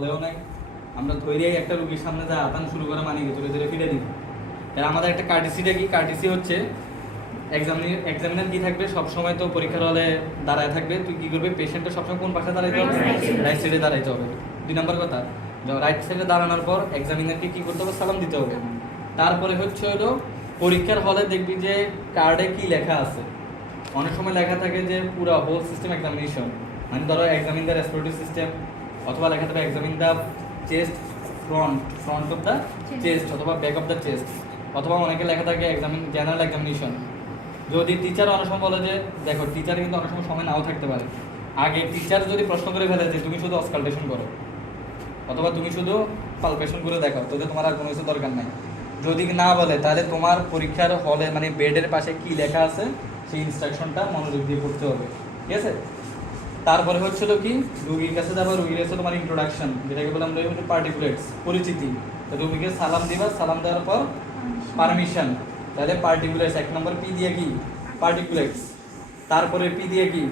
বলেও নাই আমরা ধৈর্যই একটা রোগীর সামনে যা আতান শুরু করে মানি ধরে ধরে ফিরে দিব। আর আমাদের একটা কার্টিসিটা কি, কার্টিসি হচ্ছে এক্সামিনার কি থাকবে সব সময় তো পরীক্ষার হলে দাঁড়ায় থাকবে, তুই কি করবি পেশেন্টের সবসময় কোন পাশে দাঁড়াইতে হবে, রাইট সাইডে দাঁড়াইতে হবে। 2 নম্বর কথা, রাইট সাইডে দাঁড়ানোর পর এক্সামিনারকে কি করতে হবে, সালাম দিতে হবে। তারপরে হচ্ছে হলো পরীক্ষার হলে দেখবি যে কার্ডে কি লেখা আছে, অনেক সময় লেখা থাকে যে পুরো হোল সিস্টেম এক্সামিনেশন, মানে ধরো এক্সামিন দ্য রেসপিরেটরি সিস্টেম, অথবা লেখা থাকবে examine the chest front of the chest, অথবা ব্যাক অফ দ্য চেস্ট, অথবা অনেকে লেখা থাকে এক্সামিন জেনারেল এক্সামিনেশন। যদি টিচার অনেক সময় বলে যে দেখো টিচার কিন্তু অনেক সময় নাও থাকতে পারে, আগে টিচার যদি প্রশ্ন করে ফেলে যে তুমি শুধু অসকালটেশন করো অথবা তুমি শুধু পালপেশন করে দেখাও, তাহলে তোমার আর কোনো কিছু দরকার নাই। যদি না বলে তাহলে তোমার পরীক্ষার হলে মানে বেডের পাশে কি লেখা আছে সেই ইনস্ট্রাকশনটা মনোযোগ দিয়ে পড়তে হবে, ঠিক আছে। তারপরে হচ্ছিল কি রুগীর কাছে যাবো, রুগীর কাছে তোমার ইন্ট্রোডাকশন, যেটাকে বললাম পার্টিকুলেটস, পরিচিতি। রুগীকে সালাম দিবা, সালাম দেওয়ার পর পারমিশন, তাহলে পার্টিকুলেটস 1 নম্বর পি দিয়ে কি পার্টিকুলেটস, তারপরে পি দিয়ে কি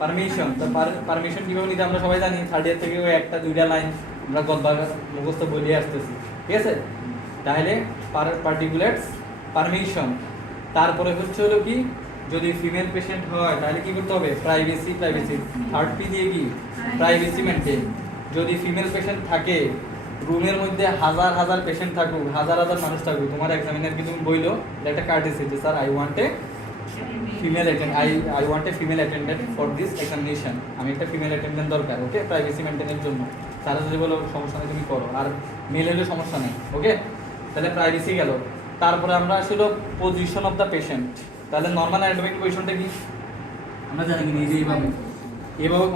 পারমিশন। তো পারমিশন কীভাবে নিতে আমরা সবাই জানি, থার্ড ইয়ার থেকে ওই 1-2টা লাইন আমরা গদ্বা মুখস্থ বলিয়ে আসতেছি, ঠিক আছে। তাহলে পার্টিকুলেটস পারমিশন। তারপরে হচ্ছে হলো কি যদি ফিমেল পেশেন্ট হয় তাহলে কি করতে হবে, প্রাইভেসি, থার্ড পি দিয়ে কি প্রাইভেসি মেনটেন। যদি ফিমেল পেশেন্ট থাকে, রুমের মধ্যে হাজার পেশেন্ট থাকুক, হাজার মানুষ থাকুক, তোমার এক্সামিনারকে তুমি বইলো একটা কার্টিসি যে sir I want a female attendant for this examination, আমি একটা ফিমেল অ্যাটেন্ডেন্ট দরকার, ওকে, প্রাইভেসি মেনটেনের জন্য। তারা যদি বলো সমস্যা নেই তুমি করো, আর মেল হলে সমস্যা নেই, ওকে, তাহলে প্রাইভেসি গেল। তারপরে আমরা আসলে পজিশন অফ দ্য পেশেন্ট, তাহলে নর্মাল অ্যানাটমিক পজিশনটা কি আমরা জানি কি, এই যে এইভাবে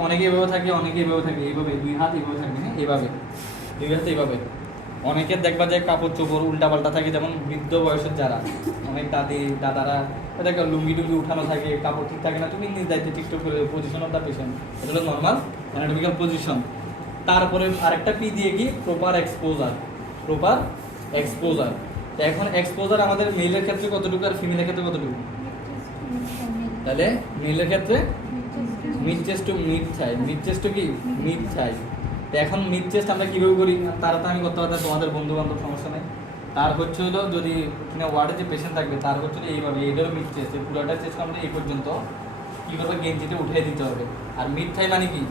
অনেকে এভাবে থাকে, অনেকে এভাবে থাকে, এইভাবে 2 হাত এইভাবে থাকবে, হ্যাঁ এইভাবে 2 হাত এইভাবে। অনেকের দেখবা যে কাপড় চোপড় উল্টাপাল্টা থাকে, যেমন বৃদ্ধ বয়সের যারা, অনেক দাদারা দেখ লুঙ্গি টুঙ্গি উঠানো থাকে, কাপড় ঠিক থাকে না, তুমি নিজ দায়িত্বে ঠিকঠাক করে পজিশন অফ দ্য পেশেন্ট, এটা হলো নর্মাল অ্যানাটমিক্যাল পজিশন। তারপরে আরেকটা পি দিয়ে কি প্রপার এক্সপোজার। তো এখন এক্সপোজার আমাদের মেলের ক্ষেত্রে কতটুকু আর ফিমেলের ক্ষেত্রে কতটুকু, তাহলে মেলের ক্ষেত্রে মিড চেস্ট টু মিড থাই, মিড থাই। তো এখন মিড চেস্ট আমরা কীভাবে করি, তারা তো আমি করতে পারতাম, তোমাদের বন্ধু বান্ধব সমস্যা নেই। তার হচ্ছে হলো যদি এখানে ওয়ার্ডে যে পেশেন্ট থাকবে তার হচ্ছে এইভাবে, এইটারও মিড চেস্ট, পুরোটা চেস্ট আমরা এই পর্যন্ত কী করবে, গেঞ্জিতে উঠিয়ে দিতে হবে। আর মিড থাই মানে কি,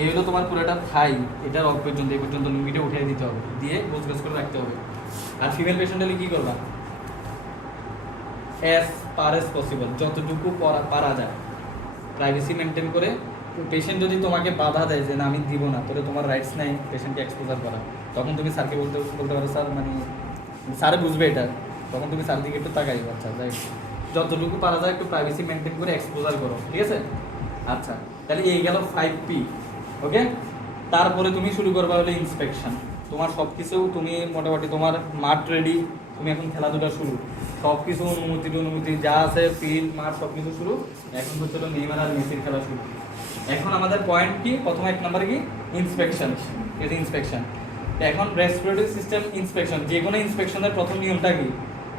এই হলো তোমার পুরোটা থাই, এটার অফ পর্যন্ত এই পর্যন্ত লুঙ্গিটা উঠিয়ে দিতে হবে, দিয়ে গোছ করে রাখতে হবে। আর ফিমেল পেশেন্ট হলে কী করবা, অ্যাজ পার এস পসিবল, যতটুকু পারা যায় প্রাইভেসি মেনটেন করে। পেশেন্ট যদি তোমাকে বাধা দেয় যে না আমি দিব না, তাহলে তোমার রাইটস নেই পেশেন্টকে এক্সপোজার করা, তখন তুমি স্যারকে বলতে পারো স্যার মানে স্যারে বুঝবে এটা, তখন তুমি স্যার দিকে একটু তাকাই, আচ্ছা যাই যতটুকু পারা যায় একটু প্রাইভেসি মেনটেন করে এক্সপোজার করো, ঠিক আছে। আচ্ছা, তাহলে এই গেল 5P, ওকে। তারপরে তুমি শুরু করবা হলো ইন্সপেকশন। তোমার সব কিছু তুমি মোটামুটি তোমার মাঠ রেডি, তুমি এখন খেলাধুলা শুরু, সব কিছু অনুমতি যা আছে, ফিল্ড মাঠ সব কিছু শুরু। এখন হচ্ছে নেইমার আর মেসির খেলা শুরু। এখন আমাদের পয়েন্ট কি, প্রথম 1 নম্বর কি ইন্সপেকশন, এটা ইন্সপেকশন। এখন রেসপিরেটরি সিস্টেম ইন্সপেকশন, যে কোনো ইন্সপেকশনের প্রথম নিয়মটা কি,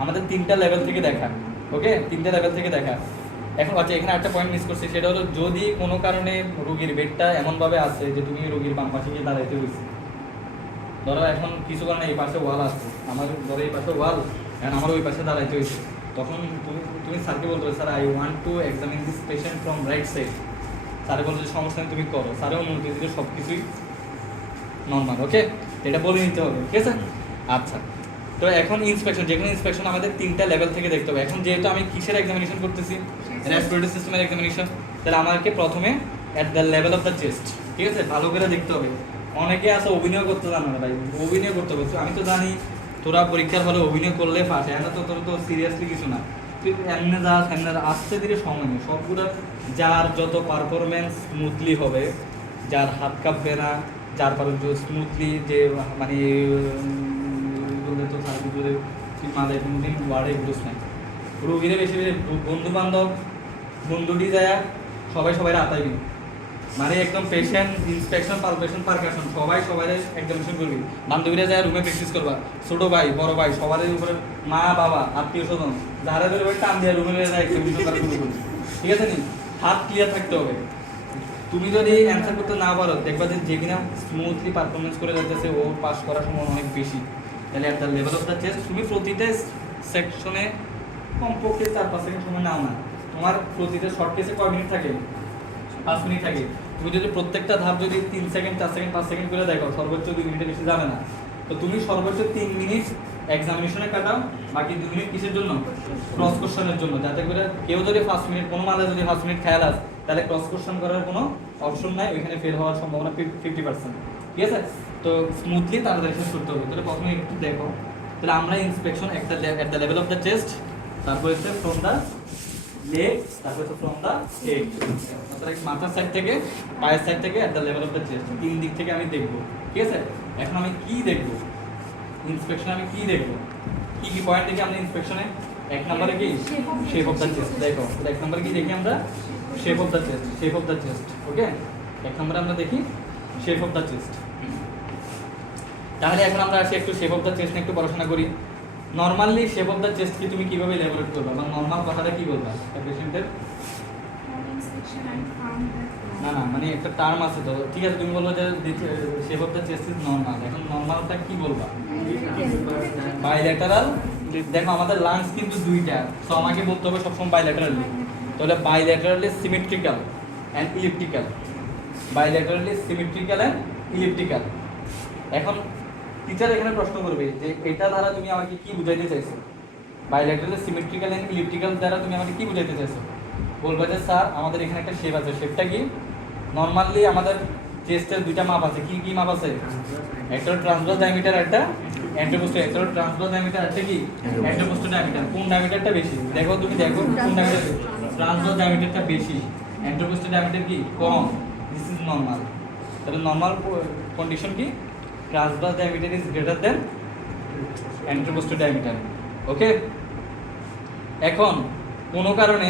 আমাদের 3টা লেভেল থেকে দেখা, ওকে, 3টা লেভেল থেকে দেখা। এখন আচ্ছা এখানে একটা পয়েন্ট মিস করছি, সেটা হলো যদি কোনো কারণে রোগীর বেডটা এমনভাবে আছে যে তুমি রোগীর বাম পাশে গিয়ে দাঁড়াইতে হয়েছে, ধরো এখন কিছু কারণে এই পাশে ওয়াল আছে, আমার ধরো এই পাশে ওয়াল, এখন আমার ওই পাশে দাঁড়াইতে হয়েছে, তখন তুমি স্যারকে বলতে হবে sir I want to examine this patient from right side. স্যারে বলতে যে সমস্যা নেই তুমি করো, স্যারে অনুমতি দিলে সব কিছুই নর্মাল, ওকে, এটা বলে নিতে হবে, ঠিক আছে। আচ্ছা, তো এখন ইন্সপেকশন, যে কোনো ইন্সপেকশন আমাদের 3টা লেভেল থেকে দেখতে হবে। এখন যেহেতু আমি কিসের এক্সামিনেশন করতেছি, রেসপিরেটরি সিস্টেমের এক্সামিনেশন, তাহলে আমাকে প্রথমে at the level of the chest, ঠিক আছে, ভালো করে দেখতে হবে। অনেকে আছে অভিনয় করতে জানো না ভাই, অভিনয় করতে হবে, আমি তো জানি তোরা পরীক্ষার হলে অভিনয় করলে ফাঁসে, এখন তো তোর তো সিরিয়াসলি কিছু না, তুই এমনি যা সামনে আসতে ধীরে সময় নেই, সবগুলো যার যত পারফরমেন্স স্মুথলি হবে, যার হাত কাঁপবে না, যার পর স্মুথলি যে মানে বলতে তো সার ভিতরে মাথায় কোনোদিন ওয়ার্ডে বুঝ নাই, রোগীরে বেশি বন্ধু বান্ধব বন্ধুটি যায় সবাই আতাইবি, মানে একদম পেশেন্ট ইন্সপেকশন পালপেশন পারকাশন সবাই এক্সামিনেশন করবি, বান্ধবীরা যায় রুমে প্র্যাকটিস করবা, ছোটো ভাই বড় ভাই সবার উপরে মা বাবা আত্মীয় স্বজন যারা ধরে টান দিয়ে রুমে যায় এক্সামিনেশন করা শুরু করবি, ঠিক আছে নি, হাত ক্লিয়ার থাকতে হবে, তুমি যদি অ্যান্সার করতে না পারো, দেখবা যে কিনা স্মুথলি পারফরমেন্স করে যাচ্ছে ও পাস করার সম্ভাবনা অনেক বেশি। তাহলে একটা লেভেল অফ দ্য চেস্ট তুমি প্রতিটা সেকশনে কমপক্ষে 4-5 সেকেন্ড সময় নাও না। তোমার প্রতিটা শর্ট কেসে কয় মিনিট থাকে? 5 মিনিট থাকে। তুমি যদি প্রত্যেকটা ধাপ যদি 3 সেকেন্ড 4 সেকেন্ড 5 সেকেন্ড করে দেখো, সর্বোচ্চ 2 মিনিটের বেশি যাবে না। তো তুমি সর্বোচ্চ 3 মিনিট এক্সামিনেশনে কাটাও, বাকি 2 মিনিট কিসের জন্য? ক্রস কোশ্চেনের জন্য। যাতে করে কেউ যদি 5 মিনিট কোনো মালে যদি 5 মিনিট খেয়াল আসে, তাহলে ক্রস কোশ্চেন করার কোনো অপশন নাই, ওইখানে ফেল হওয়ার সম্ভাবনা 50%। ঠিক আছে? তো স্মুথলি তাড়াতাড়ি শেষ করতে হবে। তাহলে প্রথমে একটু দেখো, তাহলে আমরা ইন্সপেকশন একটা at the level of the chest, তারপর হচ্ছে ফ্রম দ্য লেগ, তারপর হচ্ছে ফ্রম দ্য হেড, অর্থাৎ মাথার সাইড থেকে পায়ের সাইড থেকে at the level of the chest, 3 দিক থেকে আমি দেখবো। ঠিক আছে? এখন আমি কি দেখবো ইন্সপেকশনে? আমি কি দেখবো, কি কি পয়েন্ট দেখি আমরা ইন্সপেকশনে? 1 নম্বরে কি শেপ অফ দ্য চেস্ট। দেখো 1 নম্বরে কি দেখি আমরা? Shape of the chest, shape of the chest. Okay, 1 নম্বরে আমরা দেখি শেপ অফ দ্য চেস্ট। তাহলে এখন আমরা আসি একটু শেপ অফ দ্য চেস্ট নিয়ে একটু পড়াশোনা করি। Normally shape of the chest কি তুমি কিভাবে ইলাবোরেট করবে, বা নরমাল কথাটা কি বলবা পেশেন্টের? না না, মানে একটা টার্ম আছে তো। ঠিক আছে, তুমি বলবো যে shape of the chest is normal. এখন নরমালটা কি বলবা? বাইল্যাটারাল। দেখো আমাদের লাংস কিন্তু দুইটা, তো আমাকে বলতে হবে সবসময় বাইল্যাটারালি। তাহলে bilaterally symmetrical and elliptical, bilaterally symmetrical and elliptical. এখন টিচার এখানে প্রশ্ন করবে যে এটা দ্বারা তুমি আমাকে কি বুঝাইতে চাইছো? বাইল্যাটারালি সিমেট্রিক্যাল অ্যান্ড ইলিপ্টিক্যাল দ্বারা তুমি আমাকে কি বুঝাইতে চাইছো? বলবে যে স্যার আমাদের এখানে একটা শেপ আছে, শেপটা কি? নরমালি আমাদের চেস্টের দুইটা মাপ আছে। কি কি মাপ আছে? একটা ট্রান্সভার্স ডায়ামিটার, একটা অ্যান্টেরোপোস্টার। একটা ট্রান্সভার্স ডায়ামিটার, একটা কি অ্যান্টেরোপোস্টার ডায়ামিটার। কোন ডায়ামিটারটা বেশি? দেখো তুমি দেখো কোন ডায়ামিটার? ট্রান্সভার্স ডায়ামিটারটা বেশি, অ্যান্টেরোপোস্টার ডায়ামিটার কি কম। This is normal. তাহলে নরমাল কন্ডিশন কি? Transverse diameter is greater than anteroposterior diameter. Okay, এখন কোনো কারণে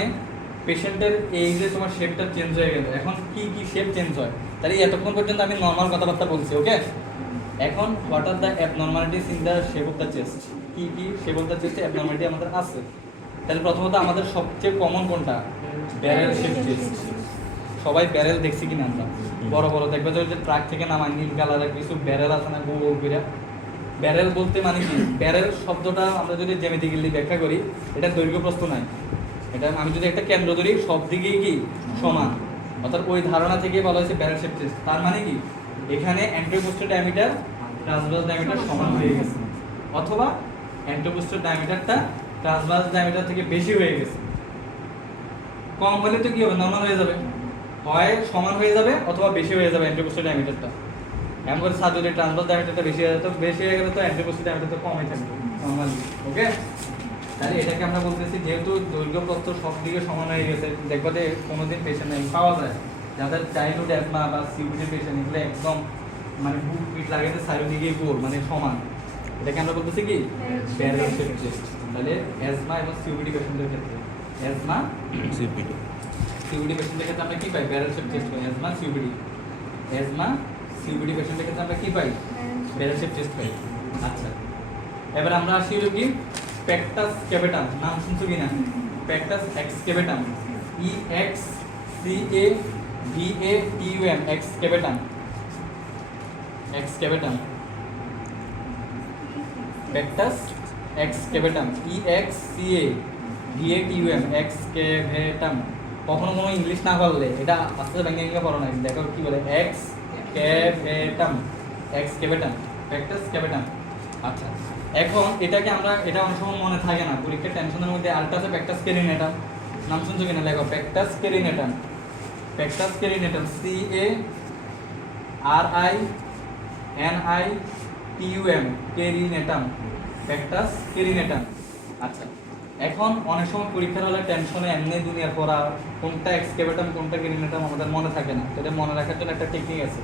পেশেন্টের এই যে তোমার শেপটা চেঞ্জ হয়ে গেল, এখন কি কি শেপ চেঞ্জ হয়? তাহলে এতক্ষণ পর্যন্ত আমি নরমাল কথাবার্তা বলছি। ওকে, এখন what are the abnormalities in the shape of the chest? কি কি শেপ অফ দ্য চেস্টে অ্যাবনর্মালিটি আমাদের আছে? তাহলে প্রথমত আমাদের সবচেয়ে কমন কোনটা? Barrel shape chest. সবাই ব্যারেল দেখছি কিনা আমরা? বড় বড় দেখবে যে ট্রাক থেকে নামায় নীল কালারের কিছু ব্যারেল আছে না, গোল করে। ব্যারেল বলতে মানে কি? ব্যারেল শব্দটা আমরা যদি জ্যামিতিক্যালি ব্যাখ্যা করি, এটা দৈর্ঘ্য প্রস্থ নাই। এটা আমি যদি একটা কেন্দ্র ধরি, সব দিকেই কি সমান, অর্থাৎ ওই ধারণা থেকে বলা হয়েছে ব্যারেল শেপ চেস্ট। তার মানে কি এখানে অ্যান্টেরোপোস্টার ডায়ামিটার ট্রান্সভার্স ডায়ামিটার সমান হয়ে গেছে, অথবা অ্যান্টেরোপোস্টার ডায়ামিটারটা ট্রান্সভার্স ডায়ামিটার থেকে বেশি হয়ে গেছে। কম হলে তো কি হবে? নরমাল হয়ে যাবে, হয় সমান হয়ে যাবে অথবা বেশি হয়ে যাবে অ্যান্টেরোপোস্টার ডায়ামিটারটা। এমন করে সাথে যদি ট্রান্সভার্স ডায়ামিটারটা বেশি হয়ে যেত, বেশি হয়ে গেলে তো অ্যান্টেরোপোস্টার ডায়ামিটার তো কম হয়ে থাকবে নরমালি। ওকে, তাহলে এটাকে আমরা বলতেছি যেহেতু দৈর্ঘ্য প্রস্থ সব দিকে সমান হয়ে গেছে। দেখবা যে কোনোদিন পেশেন্ট পাওয়া যায় যাদের চাইল্ডহুড অ্যাজমা বা সিউপিডি পেশেন্ট, এগুলো একদম মানে বুক পিট লাগাইতে চারিদিকে গোল মানে সমান, এটাকে আমরা বলতেছি কি ব্যারেল শেপ চেস্ট। তাহলে অ্যাজমা এবং সিউপিডি পেশেন্টের ক্ষেত্রে, অ্যাজমা সিউপিডি পেশেন্টের ক্ষেত্রে আমরা কি পাই? ব্যারেল শেপ চেস্ট পাই। অ্যাজমা সিউপিডি, অ্যাজমা সিউপিডি পেশেন্টের ক্ষেত্রে আমরা কি পাই? ব্যারেল শেপ চেস্ট পাই। আচ্ছা, এবার আমরা আসি হলো কি পেক্টাস ক্যাভেটাম। নাম শুনছো কি না? পেক্টাস এক্সক্যাভেটাম, EXCAVATUM, এক্সক্যাভেটাম, এক্সক্যাভেটাম, পেক্টাস এক্সক্যাভেটাম, EXCAVATUM, এক্সক্যাভেটাম। কখনো কোনো ইংলিশ না পারলে এটা আস্তে ভেঙে ভেঙে পড়ো না, দেখো কি বলে এক্সক্যাভেটাম, এক্সক্যাভেটাম, পেক্টাস ক্যাভেটাম। আচ্ছা, এখন এটাকে আমরা, এটা অনেক সময় মনে থাকে না, পরীক্ষার টেনশনের মধ্যে আরেকটা আছে পেক্টাস কেরিনেটাম। নাম শুনছো কিনা? লেখো পেক্টাস কেরিনেটাম, পেক্টাস কেরিনেটাম, CARINITUM, কেরিনেটাম, পেক্টাস কেরিনেটাম। আচ্ছা, এখন অনেক সময় পরীক্ষার হলে টেনশনে এমনি দুনিয়ার পড়া, কোনটা এক্সক্যাভেটাম কোনটা কেরিনেটাম আমাদের মনে থাকে না। তো এটা মনে রাখার জন্য একটা টেকনিক আছে।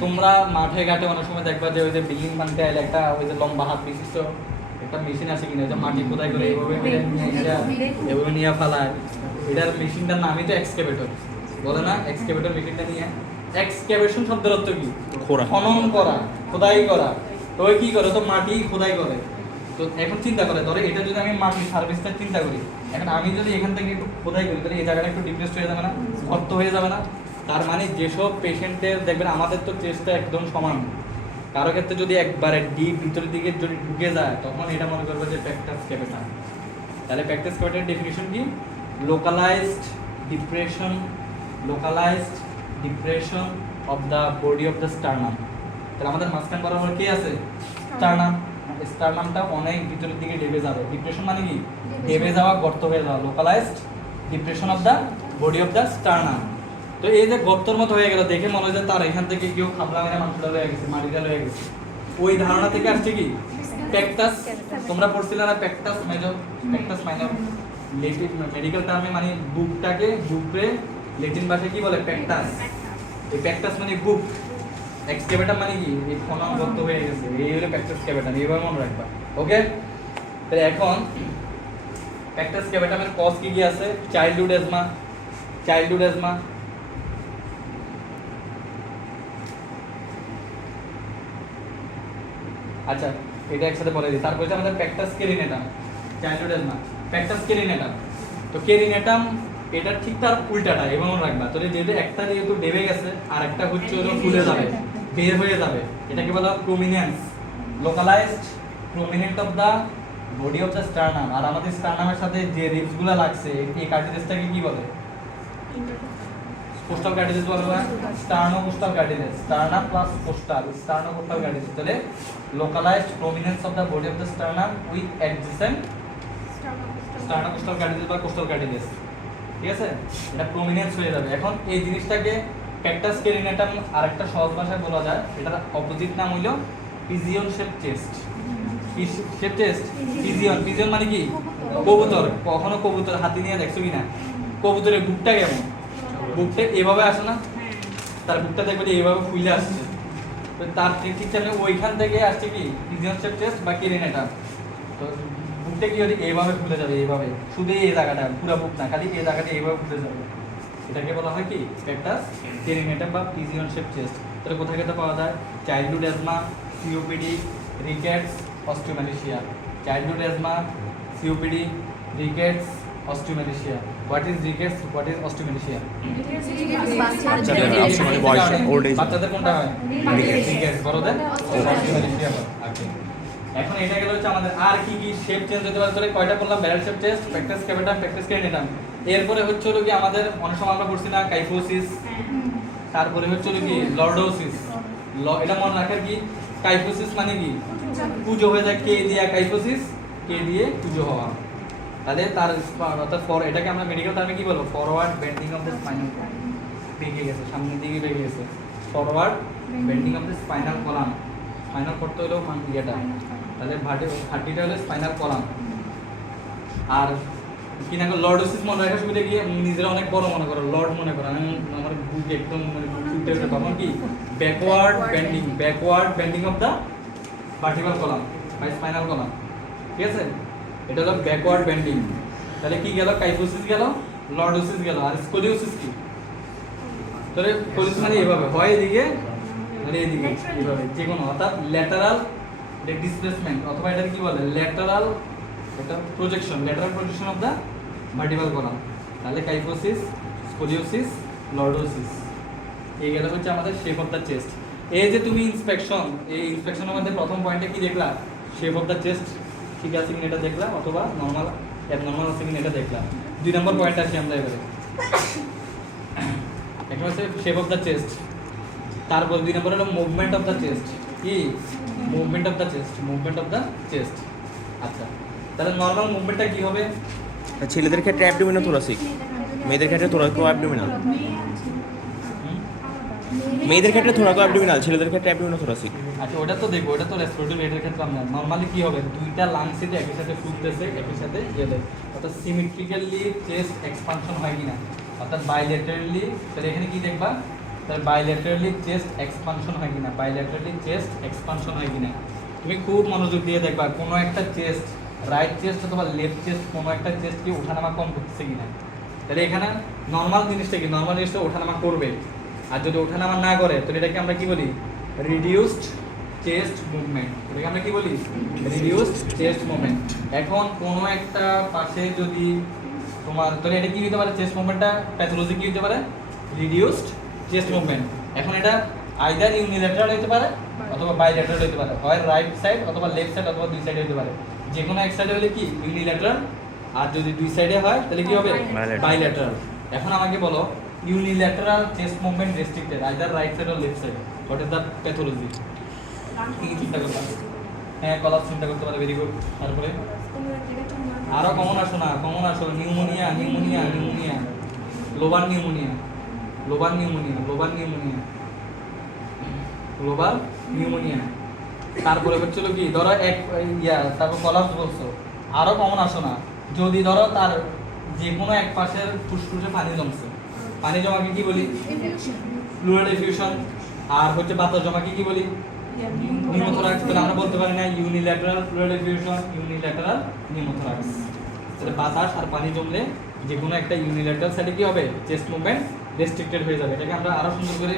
তোমরা মাঠে ঘাটে অনেক সময় দেখবা যে ওই যে বিল্ডিং বানতে আইলে একটা ওই যে লম্বা হাত বিশিষ্ট একটা মেশিন আছে কিনা, যে মাটি খোদাই করে এভাবে নিয়ে ফেলায়, এটার মেশিনটার নামই তো এক্সক্যাভেটর, বলে না? এক্সক্যাভেটর মেশিনটা নিয়ে, এক্সক্যাভেশন শব্দের অর্থ কি? খনন করা, খোদাই করা। তো ওই কি করে? তো মাটি খোদাই করে। তো এখন চিন্তা করে, ধরো এটা যদি আমি মাটির সার্ভিসটা চিন্তা করি, এখন আমি যদি এখান থেকে একটু খোদাই করি, তাহলে এই জায়গাটা একটু ডিপ্রেসড হয়ে যাবে না? গর্ত হয়ে যাবে না? তার মানে যেসব পেশেন্টের দেখবেন আমাদের তো চেস্টটা একদম সমান, কারো ক্ষেত্রে যদি একবারে ডিপ ভিতরের দিকে যদি ঢুকে যায় তখন এটা মনে করবে যে প্যাকটাস ক্যাপিটা। তাহলে প্যাকটাস ক্যাপিটার ডেফিনিশন কি? Localised depression of the body of the sternum. তাহলে আমাদের মাঝখান বরাবর কে আছে? স্টারনাম। স্টারনামটা অনেক ভিতরের দিকে ডেবে যাবে। ডিপ্রেশন মানে কি? ডেবে যাওয়া, গর্ত হয়ে যাওয়া। Localised depression of the body of the sternum. তো এই যে গর্তর মতো হয়ে গেল, দেখে মনে হয় যে তার এখান থেকে কেউ খাবলা মেরে মাংসটা হয়ে গেছে, মাটিটা হয়ে গেছে। ওই ধারণা থেকে আসছে কি প্যাকটাস। তোমরা পড়ছিলে না প্যাকটাস মেজর, প্যাকটাস মাইনর। মেডিকেল টার্মে মানে বুকটাকে, বুকে ল্যাটিন ভাষায় কি বলে? প্যাকটাস। এই প্যাকটাস মানে বুক, এক্সকেভেটর মানে কি? এই খনন গর্ত হয়ে গেছে, এই হলো প্যাকটাস ক্যাভিটাম। এইভাবে মনে রাখবা, ওকে? তাহলে এখন প্যাকটাস ক্যাভিটামের কজ কি কি আছে? চাইল্ডহুড এজমা, আচ্ছা এটা একসাথে বলে দিই। তারপরে আমাদের প্যাকটাস কেরিনেটাম, চাইল্ডহুড এজমা, প্যাকটাস কেরিনেটাম। তো কেরিনেটাম এটা ঠিক তার উল্টাটা, এবং রাখবা। তো যেহেতু একটা যেহেতু ডেবে গেছে আর একটা হচ্ছে হলো ফুলে যাবে, বের হয়ে যাবে, এটাকে বলা হয় prominence, localized prominent of the body of the sternum. আর আমাদের স্টারনামের সাথে যে রিবসগুলো লাগছে এই কার্টিলেজটাকে কি বলে? কোস্টাল কার্টিলেজ বলে না? Sternocostal cartilage. Sternum plus costal, sternocostal cartilage. তাহলে localized prominence of the body of the sternum with adjacent sternocostal cartilage বা কোস্টাল কার্টিলেজ। ঠিক আছে, এটা প্রমিনেন্স হয়ে যাবে। এখন এই জিনিসটাকে প্যাকটাস কেরিনেটাম আরেকটা সহজ ভাষায় বলা যায়, এটার অপোজিট নাম হইল পিজিয়ন শেপ চেস্ট। কি শেপ চেস্ট? পিজিয়ন। পিজিয়ন মানে কি? কবুতর। কখনো কবুতর হাতি নিয়ে দেখছো কিনা? কবুতরের বুকটা কেমন? বুকটা এভাবে আসে না? তার বুকটা দেখবে যে এইভাবে ফুলে আসছে। তো তার ঠিক তেমনি ওইখান থেকে আসছে কি পিজিয়ন শেপ চেস্ট বা কেরিনেটাম। তো বুকটা কি হচ্ছে এইভাবে ফুলে যাবে, এইভাবে, শুধু এই জায়গাটা, পুরো বুক না, খালি এই জায়গাটা এইভাবে ফুলে যাবে। এটাকে বলা হয় কি প্যাকটাস কেরিনেটাম বা পিজিয়ন শেপ চেস্ট। তাহলে কোথায় কোথায় পাওয়া যায়? Childhood asthma, COPD, rickets, osteomalacia. Childhood asthma, COPD, rickets, osteomalacia. What is rickets, what is osteomalacia? বাচ্চাদের কোনটা হয়? রিকেটস। বড়দের অস্টিওম্যালেশিয়া হয়। ওকে, এখন এটা গেল হচ্ছে আমাদের আর কি কি শেপ চেঞ্জ হতে পারে। কয়টা বললাম? Barrel shape chest, pectus excavatum, pectus carinatum. এরপরে হচ্ছে হলো কি আমাদের অনেক সময় আমরা পড়ছি না কাইফোসিস, তারপরে হচ্ছে হলো কি লর্ডোসিস। এটা মনে রাখার কি, কাইফোসিস মানে কি? কুজো হয়ে যায়, কে দিয়ে কাইফোসিস, কে দিয়ে কুজো হওয়া। তাহলে তার অর্থাৎ এটাকে আমরা মেডিকেল টার্মে কি বলবো? Forward bending of the spinal column. বেঁকে গেছে, সামনের দিকে বেঁকে গেছে, forward bending of the spinal column. Spinal করতে হলেও ইয়েটা, তাহলে হাড্ডিটা হলো স্পাইনাল কলাম। আর কি না লর্ডোসিস মনে রাখার সুবিধা গিয়ে নিজেরা অনেক বড় মনে করো, লর্ড মনে করো, আমি আমার বুক একদম মানে ফুটে ওঠে, তখন কি backward bending of the vertical column বা স্পাইনাল কলাম। ঠিক আছে, এটা হলো ব্যাকওয়ার্ড বেন্ডিং। তাহলে কি গেল? কাইফোসিস গেল, লর্ডোসিস গেল। আর স্কোলিওসিস কি? তাহলে স্কোলিওসিস মানে এভাবে হয়, এদিকে মানে এদিকে, এভাবে যে কোনো, অর্থাৎ ল্যাটারাল ডিসপ্লেসমেন্ট, অথবা এটা কি বলে? Lateral projection of the vertical column. তাহলে কাইফোসিস, স্কোলিওসিস, লর্ডোসিস। এই গেল হচ্ছে আমাদের শেপ অফ দ্য চেস্ট। এই যে তুমি ইন্সপেকশন, এই ইন্সপেকশনের মধ্যে প্রথম পয়েন্টে কি দেখলা? শেপ অফ দ্য চেস্ট ঠিক আছে কিনা এটা দেখলা, অথবা নর্মাল অ্যাবনর্মাল আছে কিনা এটা দেখলা। 2 নম্বর পয়েন্ট আসি আমরা এবারে। একটা হচ্ছে শেপ অফ দ্য চেস্ট, তারপর 2 নম্বর হলো মুভমেন্ট অফ দ্য চেস্ট। কি? Movement of the chest. আচ্ছা, তাহলে নর্মাল মুভমেন্টটা কি হবে? ছেলেদের ক্ষেত্রে অ্যাবডোমিনাল থোরাসিক, মেয়েদের ক্ষেত্রে থোরাকো অ্যাবডোমিনাল। মেয়েদের ক্ষেত্রে থোরাকো অ্যাবডোমিনাল, ছেলেদের ক্ষেত্রে অ্যাবডোমিনাল থোরাসিক। আচ্ছা, ওটা তো দেখবো, ওটা তো রেসপিরেটরি রেটের ক্ষেত্রে আমরা নর্মালি কি হবে? দুইটা লাংসে একই সাথে ফুলতেছে, একই সাথে গেলে, অর্থাৎ সিমেট্রিক্যালি চেস্ট এক্সপানশন হয় কিনা, অর্থাৎ বাইলেটারালি। তাহলে এখানে কি দেখবা? তাহলে বাইলেটারালি চেস্ট এক্সপানশন হয় কিনা। তুমি খুব মনোযোগ দিয়ে দেখবা কোনো একটা চেস্ট, রাইট চেস্ট অথবা লেফট চেস্ট, কোনো একটা চেস্ট কি ওঠানামা কম করতেছে কিনা। তাহলে এখানে নর্মাল জিনিসটা কি? নর্মাল জিনিসটা ওঠানামা করবে। আর যদি ওঠানামা না করে তাহলে এটাকে আমরা কি বলি? Reduced chest movement. এটাকে আমরা কি বলি? Reduced chest movement. এখন কোনো একটা পাশে যদি তোমার, তাহলে এটা কি হতে পারে? চেস্ট মুভমেন্টটা প্যাথোলজি কি হতে পারে? Reduced chest movement. এখন এটা আইদার ইউনিল্যাটারাল হতে পারে অথবা বাইল্যাটারাল হতে পারে, হয় রাইট সাইড অথবা লেফট সাইড অথবা দুই সাইডে হতে পারে। যে কোনো এক সাইডে হলে কি ইউনিল্যাটারাল, আর যদি দুই সাইডে হয় তাহলে কি হবে Bilateral. বাইল্যাটারাল। এখন আমাকে বলো unilateral chest movement restricted either right side or left side, what is the pathology? কি চিন্তা করতে পারে? হ্যাঁ, কলাপ চিন্তা করতে পারে, ভেরি গুড। তারপরে আরো কমন আসো না, কমন আসো, pneumonia pneumonia pneumonia, global pneumonia global pneumonia global pneumonia global pneumonia. তারপরে হচ্ছিল কি ধরো এক তারপর কলাপস বলছো। আরো কমন আসো না, যদি ধরো তার যে কোনো এক পাশের ফুসফুসে পানি জমছে, পানি জমাকে কি বলি? প্লুরাল এফিউশন। আর হচ্ছে বাতাস জমাকে কি বলি? নিউমোথোরাক্স। তাহলে আমরা বলতে পারি না ইউনিল্যাটারাল প্লুরাল এফিউশন, ইউনিল্যাটারাল নিউমোথোরাক্স। তাহলে বাতাস আর পানি জমলে যে কোনো একটা ইউনিল্যাটারাল সাইডে কি হবে? চেস্ট মুভমেন্ট রেস্ট্রিক্টেড হয়ে যাবে। এটাকে আমরা আরো সুন্দর করে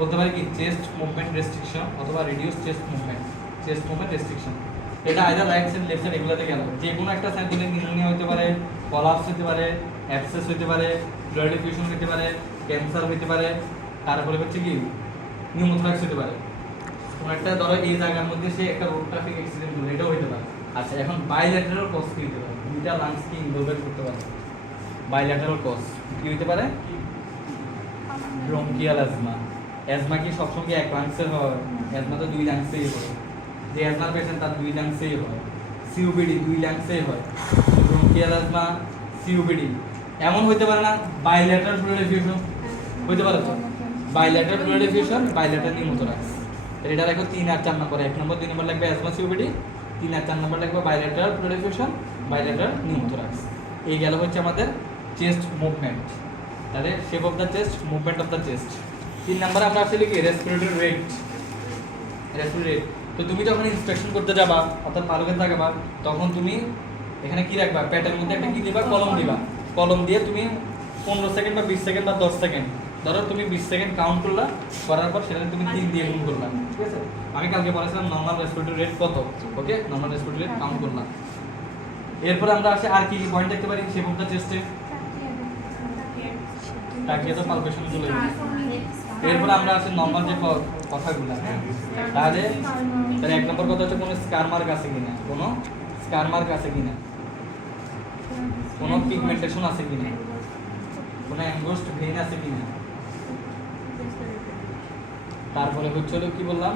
বলতে পারি কি চেস্ট মুভমেন্ট রেস্ট্রিকশন অথবা রিডিউস চেস্ট মুভমেন্ট রেস্ট্রিকশন। এটা either right side left side এগুলোতে গেল। যে কোনো একটা সাইড দিলে নিউমোনিয়া হতে পারে, কলাপস হতে পারে, অ্যাবসেস হতে পারে, প্লুরাল এফিউশন হতে পারে, ক্যান্সার হতে পারে, তারপরে হচ্ছে কি নিউমোথোরাক্স হতে পারে। কোন একটা ধরো এই জায়গার মধ্যে সে একটা রোড ট্রাফিক অ্যাক্সিডেন্ট হলো, এটাও হতে পারে। আচ্ছা, এখন বাইল্যাটারাল কজ কি হতে পারে? দুইটা লাংস কি ইনভলভ করতে পারে? বাইল্যাটারাল কজ কি হতে পারে? Bronchial asthma. অ্যাজমা কি সবসময় এক লাংসে হয়? অ্যাজমা তো দুই লাংসেই হয়। যে অ্যাজমার পেশেন্ট তার দুই লাংসেই হয়। সিওপিডি দুই লাংসেই হয়। ব্রঙ্কিয়াল অ্যাজমা, সিওপিডি এমন হইতে পারে না বাইল্যাটারাল প্লুরাল এফিউশন হইতে পারে তো? Bilateral pleural effusion, bilateral pneumothorax. এটা দেখো 3 আর 4 নম্বর, 1 নম্বর 2 নম্বর লাগবে অ্যাজমা সিওপিডি, 3 আর 4 নম্বর লাগবে bilateral pleural effusion, bilateral pneumothorax. এই গেল হচ্ছে আমাদের চেস্ট মুভমেন্ট, তাহলে shape of the chest, movement of the chest. 3 নম্বরে আমরা আসলে কি রেসপিরেটরি রেট। রেসপিরেটরি রেট তো তুমি যখন ইন্সপেকশন করতে যাবা অর্থাৎ পালকে থাকবা, তখন তুমি এখানে কি রাখবা? প্যাটের মধ্যে একটা কি দিবা? কলম দিবা। কলম দিয়ে তুমি 15 সেকেন্ড বা 20 সেকেন্ড বা 10 সেকেন্ড, ধরো তুমি 20 সেকেন্ড কাউন্ট করলা, করার পর সেটা তুমি 3 দিয়ে গুণ করলা, ঠিক আছে? আমি কালকে বলেছিলাম নরমাল রেসপিরেটরি রেট কত, ওকে? নরমাল রেসপিরেটরি রেট কাউন্ট করলাম। এরপর আমরা আসে আর কি কি পয়েন্ট দেখতে পারি শেপ অফ দ্য চেস্টে? তাকিয়ে তো পালপেশন চলে যাবে। এরপর আমরা আসে নরমাল যে কথাগুলো, তাহলে 1 নম্বর কথা হচ্ছে কোনো স্কার মার্ক আছে কিনা, কোনো স্কার মার্ক আছে কিনা, কোনো পিগমেন্টেশন আছে কিনা, কোনো অ্যাঙ্গোস্ট ভেইন আছে কিনা। তারপরে হচ্ছে কি বললাম?